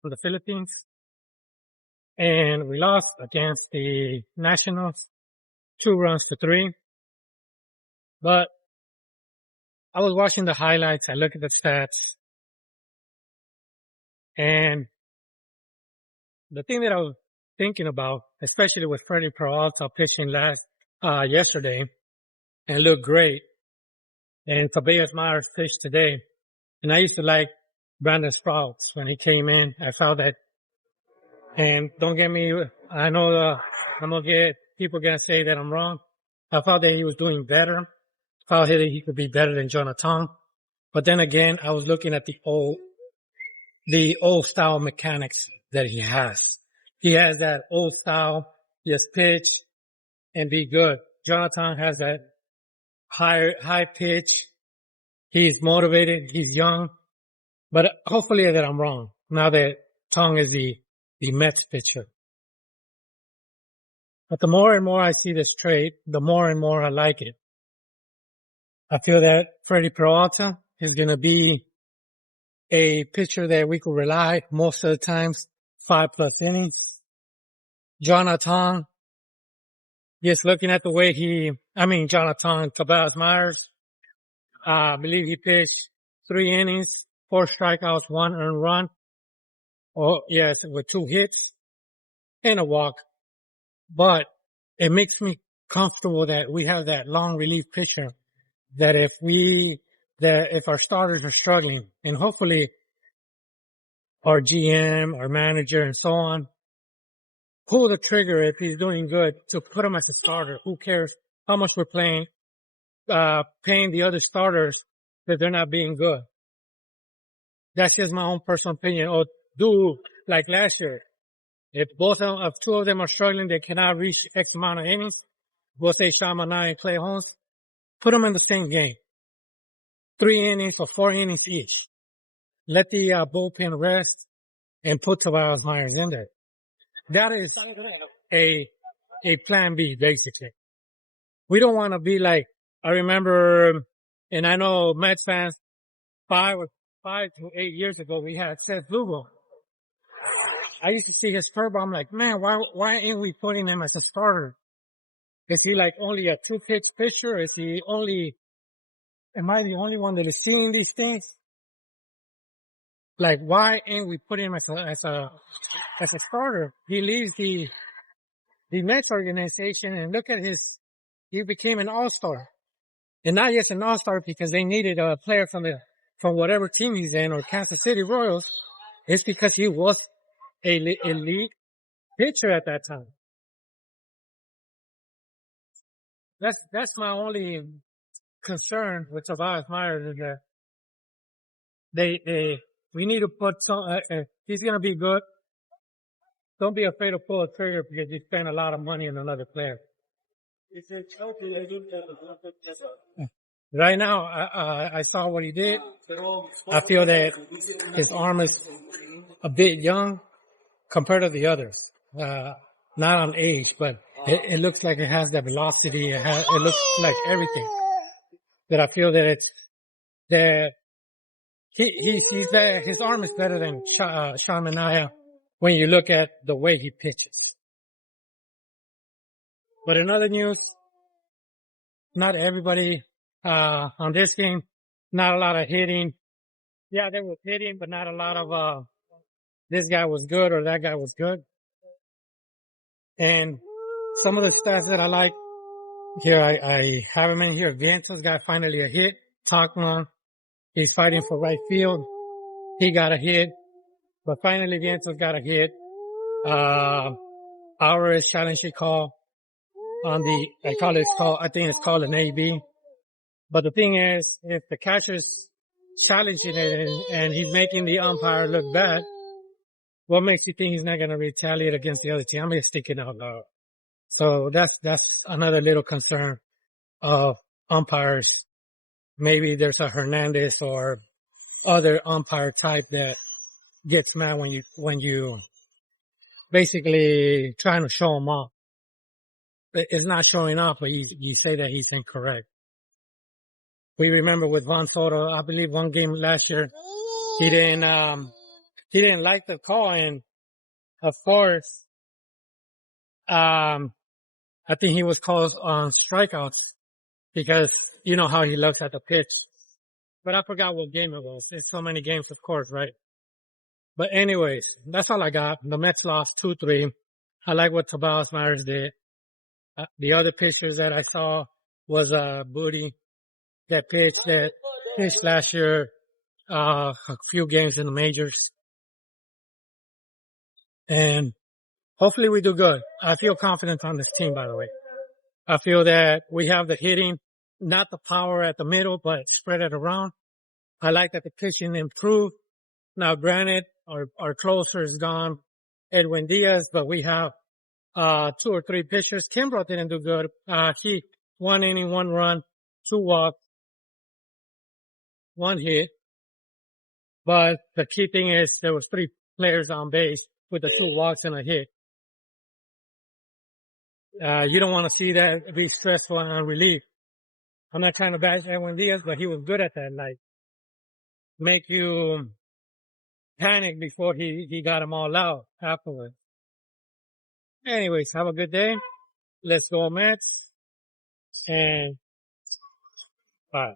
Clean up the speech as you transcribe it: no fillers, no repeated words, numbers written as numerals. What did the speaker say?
from the Philippines, and we lost against the Nationals 2-3. But I was watching the highlights. I look at the stats, and the thing that I was thinking about, especially with Freddie Peralta pitching yesterday and looked great, and Tobias Myers pitched today. And I used to like Brandon Sprouts when he came in. I felt that, and don't get me, I know I'm gonna get people gonna say that I'm wrong. I thought that he was doing better. I thought that he could be better than Jonathan. But then again, I was looking at the old style mechanics that he has. He has that old style, just pitch and be good. Jonathan has that high pitch. He's motivated. He's young. But hopefully that I'm wrong. Now that Tong is the Mets pitcher. But the more and more I see this trade, the more and more I like it. I feel that Freddie Peralta is going to be a pitcher that we could rely most of the times, 5+ innings. Jonathan, just looking at the way Jonathan Tobias Myers, I believe he pitched 3 innings, 4 strikeouts, 1 earned run. Oh, yes, with 2 hits and a walk. But it makes me comfortable that we have that long relief pitcher, that if our starters are struggling, and hopefully our GM, our manager, and so on, pull the trigger if he's doing good to put him as a starter. Who cares how much we're paying the other starters that they're not being good? That's just my own personal opinion. Or do like last year. If two of them are struggling, they cannot reach X amount of innings. We'll say Shamanai and Clay Holmes. Put them in the same game. 3 innings or 4 innings each. Let the bullpen rest and put Tobias Myers in there. That is a plan B, basically. We don't want to be like, I remember, and I know Mets fans, 5 to 8 years ago, we had Seth Lugo. I used to see his curveball. I'm like, man, why ain't we putting him as a starter? Is he like only a 2-pitch pitcher? Am I the only one that is seeing these things? Like, why ain't we putting him as a starter? He leaves the Mets organization, and look at he became an all-star. And not just an all-star because they needed a player from whatever team he's in, or Kansas City Royals. It's because he was a elite pitcher at that time. That's my only concern with Tobias Myers, is that we need to put he's going to be good. Don't be afraid to pull a trigger because you spend a lot of money on another player. Right now, I saw what he did. I feel that his arm is a bit young compared to the others. Not on age, but it looks like it has that velocity. It looks like everything. That I feel that his arm is better than Sean Manaea when you look at the way he pitches. But in other news, not everybody on this game, not a lot of hitting. Yeah, they were hitting, but not a lot of this guy was good or that guy was good. And some of the stats that I like here, I have him in here. Vientos got finally a hit. Tauchman, he's fighting for right field. He got a hit. But finally, Vientos got a hit. Our challenge call on I think it's called an AB. But the thing is, if the catcher's challenging it and he's making the umpire look bad, what makes you think he's not going to retaliate against the other team? I'm just thinking out loud. So that's another little concern of umpires. Maybe there's a Hernandez or other umpire type that gets mad when you basically trying to show him off. It's not showing off, but you say that he's incorrect. We remember with Juan Soto, I believe one game last year, he didn't he didn't like the call. And of course, I think he was called on strikeouts because you know how he looks at the pitch. But I forgot what game it was. It's so many games, of course, right? But anyways, that's all I got. The Mets lost 2-3. I like what Tobias Myers did. The other pitchers that I saw was Booty that pitched last year a few games in the majors. And hopefully we do good. I feel confident on this team, by the way. I feel that we have the hitting, not the power at the middle, but spread it around. I like that the pitching improved. Now, granted, our closer is gone, Edwin Diaz, but we have 2 or 3 pitchers. Kimbrough didn't do good. He 1 inning, 1 run, 2 walks, 1 hit. But the key thing is there was 3 players on base with the 2 walks and a hit. You don't want to see that be stressful and relief. I'm not trying to bash Edwin Diaz, but he was good at that. Like, make you panic before he got them all out afterwards. Anyways, have a good day. Let's go Mets. And bye.